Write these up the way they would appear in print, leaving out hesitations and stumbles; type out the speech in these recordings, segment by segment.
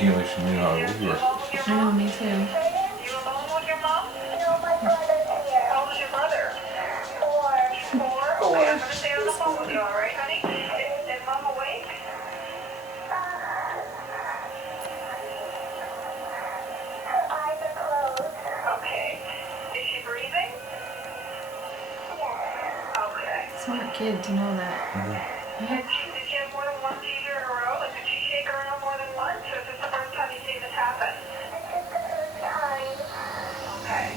thinking like she knew how old you were. I know, me too. You alone with your mom? No, my brother's here. How old is your brother? 4. 4? Okay, I'm gonna stay on the phone with you, alright, honey? Is mom awake? Her eyes are closed. Okay. Is she breathing? Yes. Okay. Smart kid to know that. Did she have more than one seizure in a row? Like, did she shake around more than once? Or is this the first time you've seen this happen? This is the first time. Okay.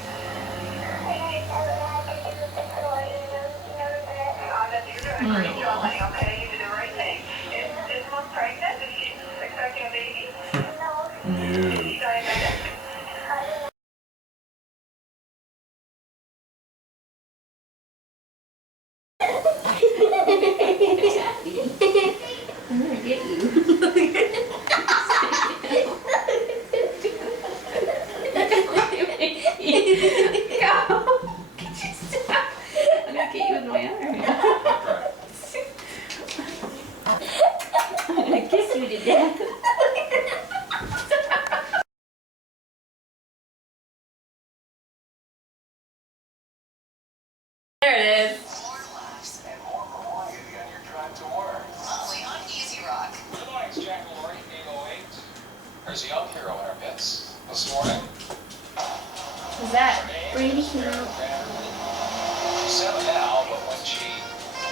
I never had to do this before, you know that. Then you're doing a great job, honey, okay? You did the right thing. Is mom pregnant? Is she expecting a baby? No. No. Is she diabetic? I'm gonna get you. Go. I'm gonna get you with my arm. I'm gonna kiss you to death. There it is. There's a young hero in our midst this morning. Who's that? Brady Hero. She's 7 now, but when she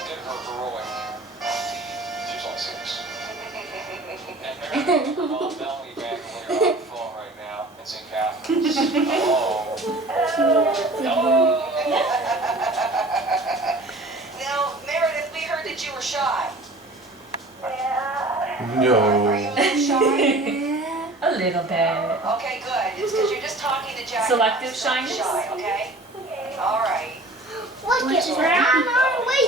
did her heroic deed, she was only 6. And Meredith, her mom, Melanie, ran on the phone right now in St. Catharines. Hello. Hello. Now, Meredith, we heard that you were shy. Yeah. No. Are you a little shy? A little bit. Okay, good. It's because you're just talking to Jack. Selective It's not shyness? Shy, okay? All right. Look at Grandma. Wait.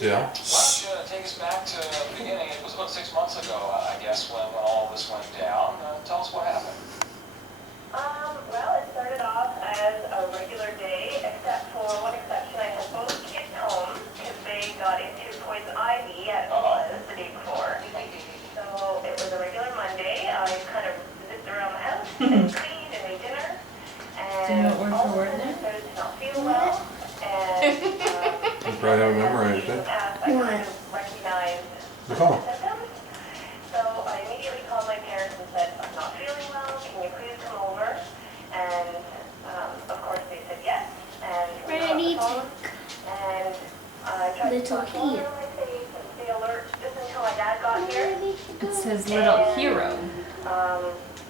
Yeah. Why don't you take us back to the beginning? It was about 6 months ago, I guess, when all this went down. Tell us what happened. Well, it started off as a regular day, except for one exception. I had both kids home because they got into poison ivy as it was the day before. So it was a regular Monday. I kind of zipped around the house and cleaned and made dinner. And Do you know what word for word all of a there? sudden I started to not feel well. And You probably haven't memorized it. I kind of recognized The call. symptoms. So I immediately called my parents and said, I'm not feeling well. Can you please come over? And of course they said yes. And we got Ready the phone, and I tried to Little put water Hero. on my face and stay alert just until my dad got here. It says little hero.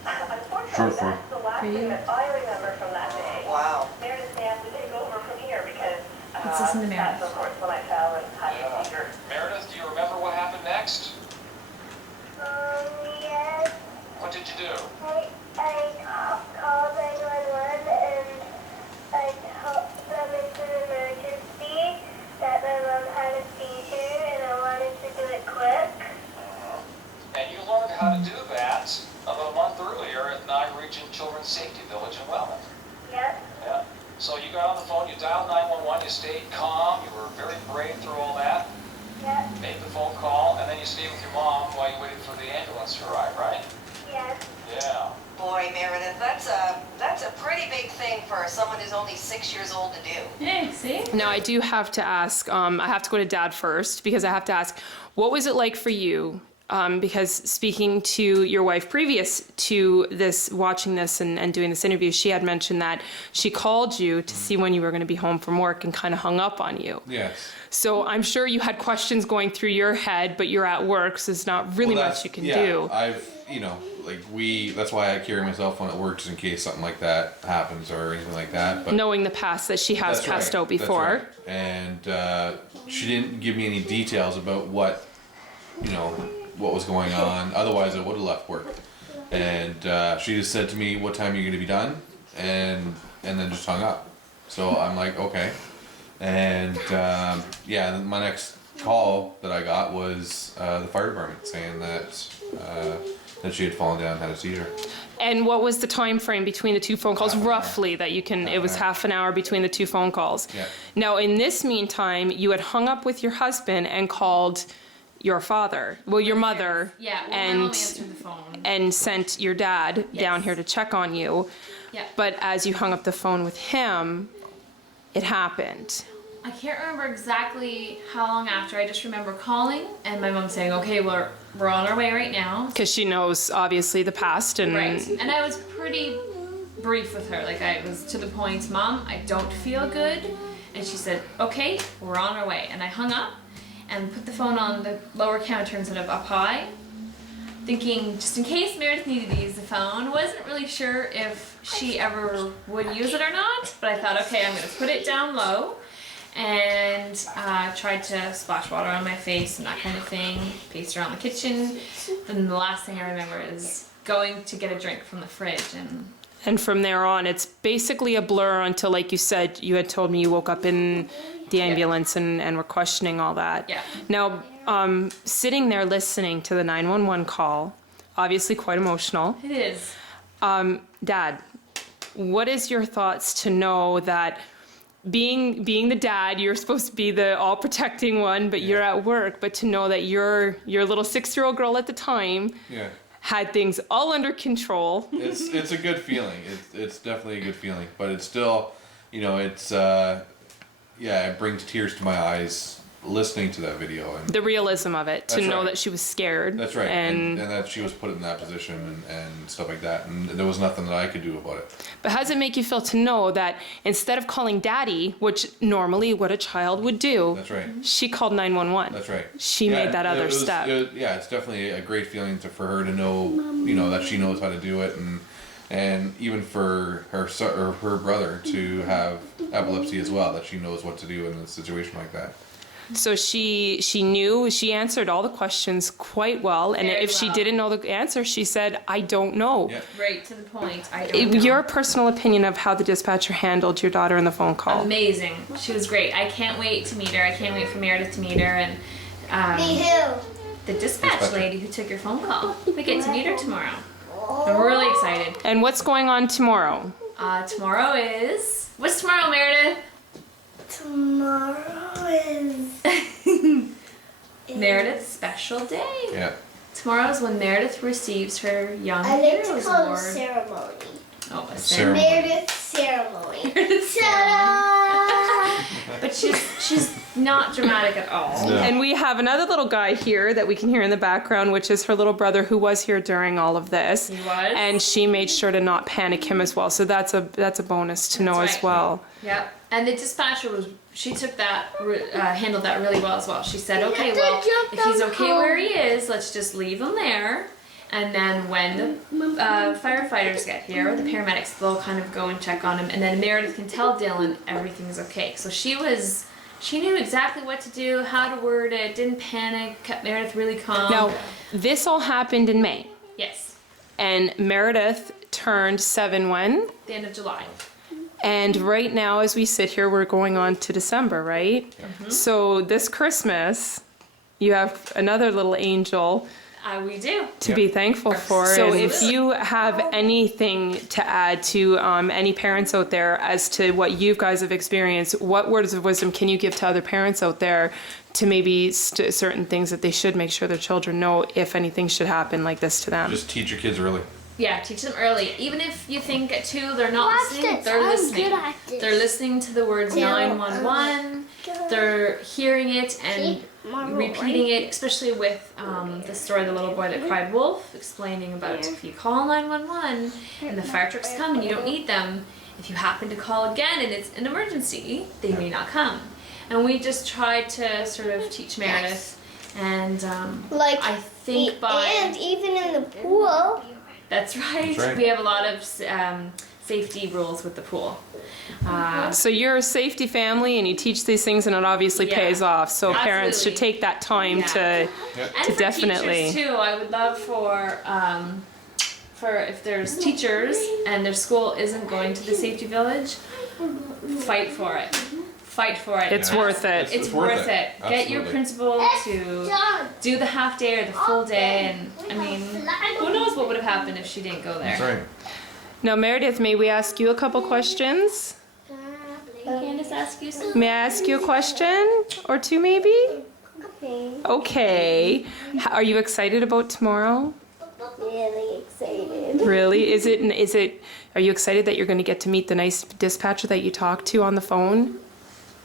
Unfortunately, Short form. that's the last For you. thing that I remember from that day. Wow. Meredith may have to take over from here because Let's listen to that's Meredith. of course when I fell and had a seizure. Meredith, do you remember what happened next? Yes. What did you do? I called 911 and I told them it's an emergency that my mom had a seizure and I wanted to do it quick. And you learned how to do that about a month earlier at Niagara Children's Safety Village in Wellman. Yep. Yeah. So you got on the phone, you dialed 911, you stayed calm, you were very brave through all that, Yep. made the phone call, and then you stayed with your mom while you waited for the ambulance to arrive, right? Yes. Yeah. Boy, Meredith, that's a pretty big thing for someone who's only 6 years old to do. Hey, see? Now, I do have to ask, I have to go to Dad first because I have to ask, what was it like for you? Because speaking to your wife previous to this, watching this and doing this interview, she had mentioned that she called you to see when you were going to be home from work and kind of hung up on you. Yes. So I'm sure you had questions going through your head, but you're at work, so there's not really much you can do. I've, that's why I carry my cell phone at work just in case something like that happens or anything like that. But Knowing the past that she has that's passed right, out before. that's right. And she didn't give me any details about what was going on. Otherwise, I would have left work. And she just said to me, "What time are you going to be done?" And then just hung up. So I'm like, okay. And then my next call that I got was the fire department saying that she had fallen down and had a seizure. And what was the time frame between the two phone calls, Half an hour. roughly, that you can, it was half an hour between the two phone calls? Yeah. Now, in this meantime, you had hung up with your husband and called your father, well, your mother, Yeah, well, my mom answered the phone. and sent your dad down Yes. here to check on you. Yeah. But as you hung up the phone with him, it happened. I can't remember exactly how long after. I just remember calling and my mom saying, "Okay, we're on our way right now." Because she knows, obviously, the past. And Right. And I was pretty brief with her. Like, I was to the point, "Mom, I don't feel good." And she said, "Okay, we're on our way." And I hung up and put the phone on the lower counter instead of up high, thinking just in case Meredith needed to use the phone. Wasn't really sure if she ever would use it or not, but I thought, okay, I'm going to put it down low. And tried to splash water on my face and that kind of thing, paced around the kitchen. Then the last thing I remember is going to get a drink from the fridge. And from there on, it's basically a blur until, like you said, you had told me you woke up in the ambulance and were questioning all that. Yeah. Now, sitting there listening to the 911 call, obviously quite emotional. It is. Dad, what is your thoughts to know that being the dad, you're supposed to be the all protecting one, but you're at work, but to know that your little 6-year-old girl at the time had things all under control. It's a good feeling. It's definitely a good feeling, but it's still, it's it brings tears to my eyes listening to that video and The realism of it, to That's know right. that she was scared. that's right, And and that she was put in that position and stuff like that, and there was nothing that I could do about it. but how does it make you feel to know that instead of calling daddy, which normally what a child would do, That's right. she called 911. That's right. She made that other step. It's definitely a great feeling for her to know, that she knows how to do it, and even for her brother to have epilepsy as well, that she knows what to do in a situation like that. So she knew, she answered all the questions quite well, and Very if she well. didn't know the answer, she said, "I don't know." Yeah. Right to the point. I don't know. Your personal opinion of how the dispatcher handled your daughter in the phone call. Amazing. She was great. I can't wait to meet her. I can't wait for Meredith to meet her. And Me who? the dispatch lady who took your phone call. We get to meet her tomorrow. I'm really excited. And what's going on tomorrow? Tomorrow is... What's tomorrow, Meredith? Tomorrow is Meredith's special day. Yeah. Tomorrow is when Meredith receives her Young I like to Heroes call it Award. ceremony. Oh, a Ceremony. Meredith ceremony. Meredith's Ta-da! But she's not dramatic at all. No. And we have another little guy here that we can hear in the background, which is her little brother who was here during all of this. He was. And she made sure to not panic him as well. So that's a bonus to know That's as right. well. Yep. And the dispatcher handled that really well as well. She said, okay, well, if he's okay where he is, let's just leave him there. And then when the firefighters get here, or the paramedics, they'll kind of go and check on him. And then Meredith can tell Dylan everything's okay. So she knew exactly what to do, how to word it, didn't panic, kept Meredith really calm. Now, this all happened in May. Yes, And Meredith turned 7 when? the end of July. And right now, as we sit here, we're going on to December, right? So this Christmas, you have another little angel We do. to be thankful for. So Absolutely. if you have anything to add to any parents out there as to what you guys have experienced, what words of wisdom can you give to other parents out there to maybe certain things that they should make sure their children know if anything should happen like this to them? Just teach your kids early. Yeah, teach them early. Even if you think at 2 they're not Watch listening, this. they're I'm listening. good at this. They're listening to the words Yeah. 911. They're hearing it and See? Marvel, repeating it, especially with the story of the little boy that cried wolf, explaining about if you call 911 and the fire trucks come and you don't need them, if you happen to call again and it's an emergency, they may not come. And we just tried to sort of teach Meredith, and Like, I think by... and even in the pool. That's right. That's right. We have a lot of safety rules with the pool. So you're a safety family and you teach these things and it obviously Yeah. pays off. So parents should Absolutely. take that time Yeah. to And to for definitely. teachers too, I would love for if there's teachers and their school isn't going to the safety village, fight for it. Fight for it. It's worth it. It's worth it. Get your Absolutely. principal to do the half day or the full day, and I mean, who knows what would have happened if she didn't go there. That's right. Now, Meredith, may we ask you a couple questions? Candace ask you something? May I ask you a question or two, maybe? Thanks. Okay. Are you excited about tomorrow? Really excited. Really? Is it, are you excited that you're going to get to meet the nice dispatcher that you talked to on the phone?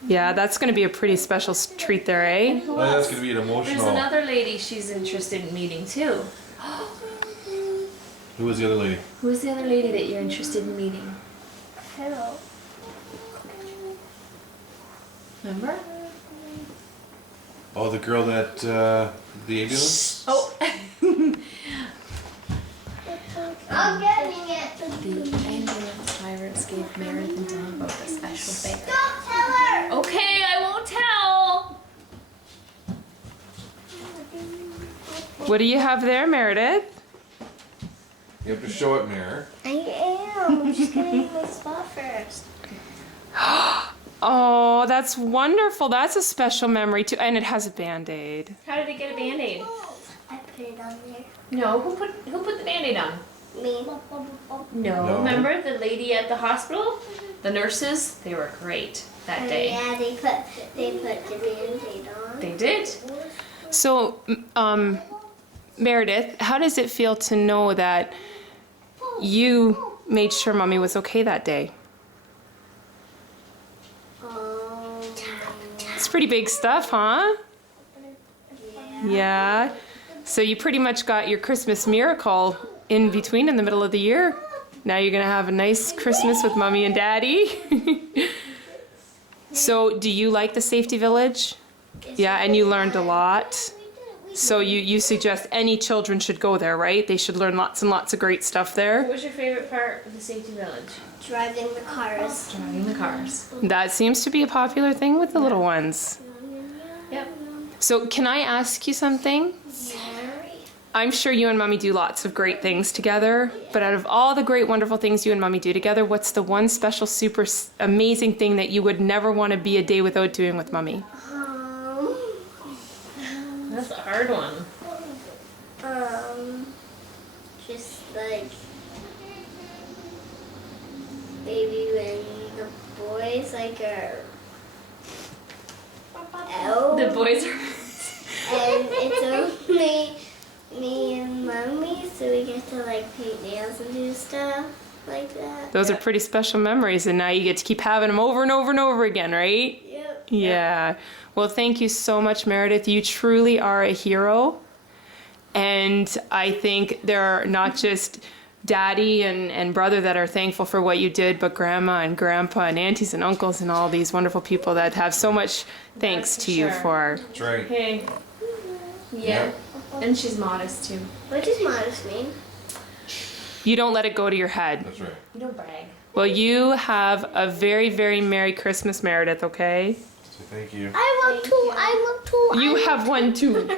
Yeah, that's going to be a pretty special treat there, eh? Oh, that's gonna be an There's emotional. another lady she's interested in meeting too. Who was the other lady? Who's the other lady that you're interested in meeting? Hello. Remember? Oh, the girl that the ambulance. Oh. I'm getting it. The ambulance drivers gave Meredith and Don both a special bear. Don't tell her. Okay, I won't tell. What do you have there, Meredith? You have to show it, Mirror. I am. I'm just gonna eat my spot first. Oh, that's wonderful. That's a special memory too. And it has a Band-Aid. How did it get a Band-Aid? I put it on there. No, who put the Band-Aid on? Me. No. Remember the lady at the hospital? The nurses? They were great that day. Yeah, they put the Band-Aid on. They did. So, Meredith, how does it feel to know that you made sure Mommy was okay that day? It's pretty big stuff, huh? Yeah. So you pretty much got your Christmas miracle in between in the middle of the year. Now you're gonna have a nice Christmas with Mommy and Daddy. So do you like the Safety Village? Yeah, and you learned a lot. So you suggest any children should go there, right? They should learn lots and lots of great stuff there. What was your favorite part of the Safety Village? Driving the cars. Driving the cars. That seems to be a popular thing with the little ones. Yep. So can I ask you something? I'm sure you and Mommy do lots of great things together, but out of all the great, wonderful things you and Mommy do together, what's the one special, super amazing thing that you would never want to be a day without doing with Mommy? That's a hard one. Just like maybe when the boys like are out The boys are. and it's only me and Mommy, so we get to like paint nails and do stuff like that. Those are pretty special memories, and now you get to keep having them over and over and over again, right? Yep. Yeah. Well, thank you so much, Meredith. You truly are a hero. And I think there are not just Daddy and brother that are thankful for what you did, but Grandma and Grandpa and aunties and uncles and all these wonderful people that have so much thanks That's to for you sure. for. That's right. Hey. Yeah. And she's modest too. What does modest mean? You don't let it go to your head. That's right. You don't brag. Well, you have a very, very Merry Christmas, Meredith, okay? So thank you. I want to. I want to. You have one too.